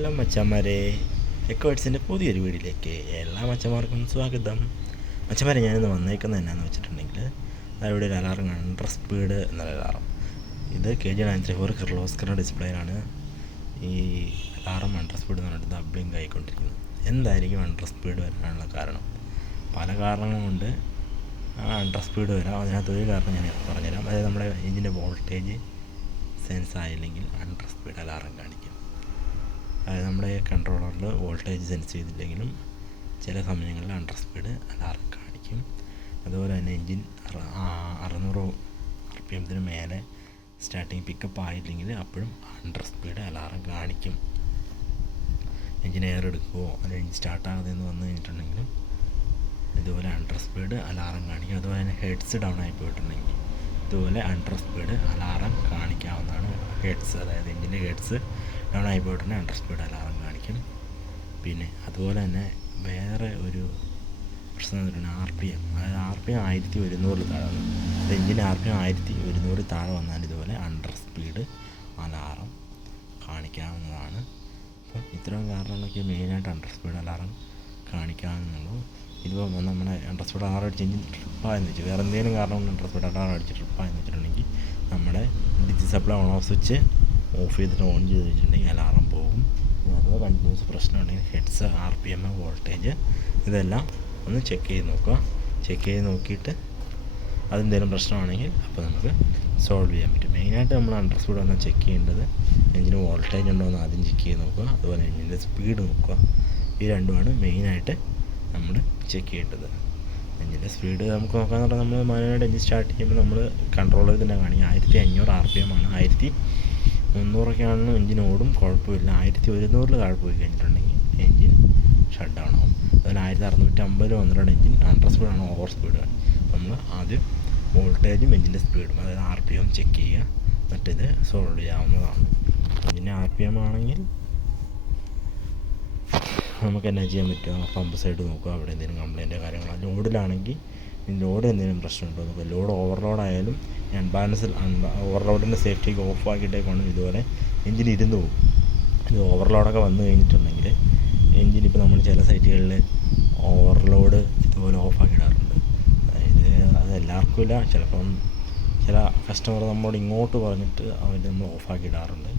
Hello മച്ചന്മാരെ, എക്കോവേഡ്സിൻ്റെ പുതിയൊരു വീഡിയോയിലേക്ക് എല്ലാ മച്ചന്മാർക്കും സ്വാഗതം. മച്ചന്മാരെ, ഞാനിന്ന് വന്നേക്കുന്നത് എന്നാന്ന് വെച്ചിട്ടുണ്ടെങ്കിൽ ഇവിടെ ഒരു അലാറം കാണും, അണ്ടർ സ്പീഡ് എന്നുള്ള അലാറം. ഇത് KG934 കിർലോസ്കറിൻ്റെ ഡിസ്പ്ലേയിലാണ് ഈ അലാറം അണ്ടർ സ്പീഡ് എന്ന് പറഞ്ഞിട്ട് ബ്ലിങ്ക് ആയിക്കൊണ്ടിരിക്കുന്നത്. എന്തായിരിക്കും അണ്ടർ സ്പീഡ് വരാനുള്ള കാരണം? പല കാരണങ്ങൾ കൊണ്ട് അണ്ടർ സ്പീഡ് വരാം. അതിനകത്തൊരു കാരണം ഞാൻ പറഞ്ഞുതരാം. അതായത് നമ്മുടെ എഞ്ചിൻ്റെ വോൾട്ടേജ് സെൻസ് ആയില്ലെങ്കിൽ അണ്ടർ സ്പീഡ് അലാറം കാണിക്കും. അതായത് നമ്മുടെ കൺട്രോളറിൽ വോൾട്ടേജ് സെൻസ് ചെയ്തില്ലെങ്കിലും ചില സമയങ്ങളിൽ അണ്ടർ സ്പീഡ് അലാറം കാണിക്കും. അതുപോലെ തന്നെ എൻജിൻ 600 RPM മേലെ സ്റ്റാർട്ടിങ് പിക്കപ്പ് ആയില്ലെങ്കിൽ അപ്പോഴും അണ്ടർ സ്പീഡ് അലാറം കാണിക്കും. എൻജിൻ എയർ എടുക്കുമോ അല്ലെങ്കിൽ എൻജിൻ സ്റ്റാർട്ടാകാതെന്ന് വന്നു കഴിഞ്ഞിട്ടുണ്ടെങ്കിലും ഇതുപോലെ അണ്ടർ സ്പീഡ് അലാറം കാണിക്കും. അതുപോലെ തന്നെ ഹെഡ്സ് ഡൗൺ ആയി പോയിട്ടുണ്ടെങ്കിൽ ഇതുപോലെ അണ്ടർ സ്പീഡ് അലാറം കാണിക്കാവുന്നതാണ്. ഹെഡ്സ്, അതായത് എൻജിൻ്റെ ഹെഡ്സ് ഡൗൺ ആയി പോയിട്ടുണ്ടെങ്കിൽ അണ്ടർ സ്പീഡ് അലാറം കാണിക്കും. പിന്നെ അതുപോലെ തന്നെ വേറെ ഒരു പ്രശ്നം എന്ന് പറഞ്ഞാൽ RPM, അതായത് RPM 1100 താഴെ വന്നു. എൻജിൻ്റെ RPM 1100 താഴെ വന്നാൽ ഇതുപോലെ അണ്ടർ സ്പീഡ് അലാറം കാണിക്കാവുന്നതാണ്. അപ്പം ഇത്തരം കാരണങ്ങളൊക്കെ മെയിനായിട്ട് അണ്ടർ സ്പീഡ് അലാറം കാണിക്കാവുന്നുള്ളൂ. ഇതിപ്പോൾ നമ്മുടെ അണ്ടർ സ്പീഡ് അലാറം അടിച്ച് എഞ്ചിൻ ട്രിപ്പായെന്ന് വെച്ച് വേറെ എന്തെങ്കിലും കാരണം കൊണ്ട് അണ്ടർ സ്പീഡ് അലാറം അടിച്ച് ട്രിപ്പായെന്ന് വെച്ചിട്ടുണ്ടെങ്കിൽ നമ്മുടെ DG supply on off switch off ചെയ്തിട്ട് ഓൺ ചെയ്ത് വെച്ചിട്ടുണ്ടെങ്കിൽ അലാറം പോകും. അഥവാ കണ്ടിന്യൂസ് പ്രശ്നം ഉണ്ടെങ്കിൽ ഹെഡ്സ്, RPM, വോൾട്ടേജ് ഇതെല്ലാം ഒന്ന് ചെക്ക് ചെയ്ത് നോക്കുക. ചെക്ക് ചെയ്ത് നോക്കിയിട്ട് അതെന്തെങ്കിലും പ്രശ്നമാണെങ്കിൽ അപ്പോൾ നമുക്ക് സോൾവ് ചെയ്യാൻ പറ്റും. മെയിനായിട്ട് നമ്മൾ അണ്ടർ സ്പീഡ് വന്നാൽ ചെക്ക് ചെയ്യേണ്ടത് എഞ്ചിന് വോൾട്ടേജ് ഉണ്ടോ എന്ന് ആദ്യം ചെക്ക് ചെയ്ത് നോക്കുക. അതുപോലെ എഞ്ചിൻ്റെ സ്പീഡ് നോക്കുക. ഈ രണ്ടുമാണ് മെയിനായിട്ട് നമ്മൾ ചെക്ക് ചെയ്യേണ്ടത്. എഞ്ചിൻ്റെ സ്പീഡ് നമുക്ക് നോക്കാമെന്ന് പറഞ്ഞാൽ നമ്മൾ മാനുവലായിട്ട് എഞ്ചിൻ സ്റ്റാർട്ട് ചെയ്യുമ്പോൾ നമ്മൾ കൺട്രോൾ ചെയ്ത് തന്നെ കാണിക്കും. 1500 RPM ആണ്. 1300 ആണെന്നും എഞ്ചിൻ ഓടും, കുഴപ്പമില്ല. 1100 താഴെ പോയി കഴിഞ്ഞിട്ടുണ്ടെങ്കിൽ എഞ്ചിൻ ഷട്ട് ഡൗൺ ആവും. അതുപോലെ 1650 വന്നിട്ടുണ്ട് എഞ്ചിൻ അണ്ടർ സ്പീഡാണ്, ഓവർ സ്പീഡാണ്. നമ്മൾ ആദ്യം വോൾട്ടേജും എഞ്ചിൻ്റെ സ്പീഡും, അതായത് RPM ചെക്ക് ചെയ്യുക. മറ്റേത് സോൾവ് ചെയ്യാവുന്നതാണ്. എഞ്ചിൻ്റെ RPM ആണെങ്കിൽ നമുക്ക് എന്നാ ചെയ്യാൻ പറ്റുക, പമ്പ് സൈഡ് നോക്കുക, അവിടെ എന്തെങ്കിലും കംപ്ലൈൻറ്റോ കാര്യങ്ങളോ. ലോഡിലാണെങ്കിൽ ലോഡ് എന്തെങ്കിലും പ്രശ്നമുണ്ടോ നോക്കുക. ലോഡ് ഓവർലോഡായാലും അൺബാലൻസിൽ ഓവർലോഡിൻ്റെ സേഫ്റ്റിക്ക് ഓഫ് ആക്കിയിട്ടേക്കാണ് ഇതുപോലെ എഞ്ചിൻ ഇരുന്ന് പോകും. ഇത് ഓവർലോഡൊക്കെ വന്നു കഴിഞ്ഞിട്ടുണ്ടെങ്കിൽ എഞ്ചിൻ ഇപ്പോൾ നമ്മൾ ചില സൈറ്റുകളിൽ ഓവർലോഡ് ഇതുപോലെ ഓഫാക്കിയിടാറുണ്ട്. അതായത് അത് എല്ലാവർക്കും ഇല്ല, ചിലപ്പം ചില കസ്റ്റമർ നമ്മോട് ഇങ്ങോട്ട് പറഞ്ഞിട്ട് അവർ നമ്മൾ ഓഫാക്കിയിടാറുണ്ട്.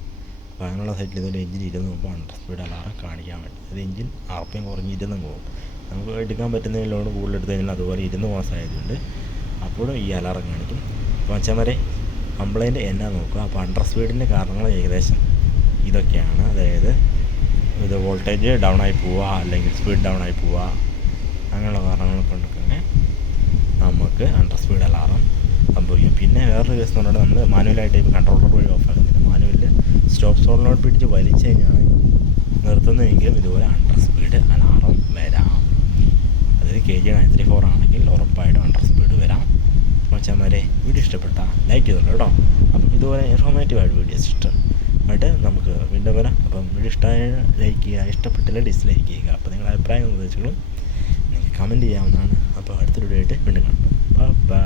അപ്പോൾ അങ്ങനെയുള്ള സൈറ്റിൽ ഇതുപോലെ എഞ്ചിൻ ഇരുന്ന് പോകുമ്പോൾ അണ്ടർ സ്പീഡ് അലാറം കാണിക്കാൻ വേണ്ടി, അത് എഞ്ചിൻ RPM കുറഞ്ഞ് ഇരുന്ന് പോകും. നമുക്ക് എടുക്കാൻ പറ്റുന്ന ലോഡ് കൂടുതൽ എടുത്തു കഴിഞ്ഞാൽ അതുപോലെ ഇരുന്ന് പോകാൻ സാധ്യതയുണ്ട്. അപ്പോഴും ഈ അലാറം കാണിക്കും. അപ്പോൾ മച്ചന്മാരെ, കംപ്ലൈൻറ്റ് എന്നാ നോക്കുക. അപ്പോൾ അണ്ടർ സ്പീഡിൻ്റെ കാരണങ്ങൾ ഏകദേശം ഇതൊക്കെയാണ്. അതായത് ഇത് വോൾട്ടേജ് ഡൗൺ ആയി പോവുക, അല്ലെങ്കിൽ സ്പീഡ് ഡൗൺ ആയി പോവുക, അങ്ങനെയുള്ള കാരണങ്ങൾ കൊണ്ടൊക്കെ നമുക്ക് അണ്ടർ സ്പീഡ് അലാറം സംഭവിക്കും. പിന്നെ വേറൊരു കേസ് എന്ന് പറഞ്ഞാൽ നമ്മൾ മാനുവലായിട്ട് ഇപ്പോൾ കൺട്രോളർ വഴി ഓഫ് ആക്കുന്നില്ല. മാനുവലിൽ സ്റ്റോപ്പ് സോളിനോട് പിടിച്ച് വലിച്ചു കഴിഞ്ഞാണ് നിർത്തുന്നതെങ്കിലും ഇതുപോലെ അണ്ടർ സ്പീഡ് അലാറം വരാം. അതായത് KG934 ആണെങ്കിൽ ഉറപ്പായിട്ടും അണ്ടർ സ്പീഡ് വരാം. മച്ചന്മാരെ, വീഡിയോ ഇഷ്ടപ്പെട്ടാൽ ലൈക്ക് ചെയ്തോളൂ കേട്ടോ. അപ്പം ഇതുപോലെ ഇൻഫോർമേറ്റീവായിട്ട് വീഡിയോസ് ഇഷ്ടമായിട്ട് നമുക്ക് വീണ്ടും വരാം. അപ്പം വീഡിയോ ഇഷ്ടമായ ലൈക്ക് ചെയ്യുക, ഇഷ്ടപ്പെട്ടില്ല ഡിസ്ലൈക്ക് ചെയ്യുക. അപ്പോൾ നിങ്ങളുടെ അഭിപ്രായം നിർദ്ദേശങ്ങളും നിങ്ങൾക്ക് കമൻറ്റ് ചെയ്യാവുന്നതാണ്. അപ്പോൾ അടുത്തൊരു വീഡിയോ ആയിട്ട് വീണ്ടും കാണാം. ബൈ.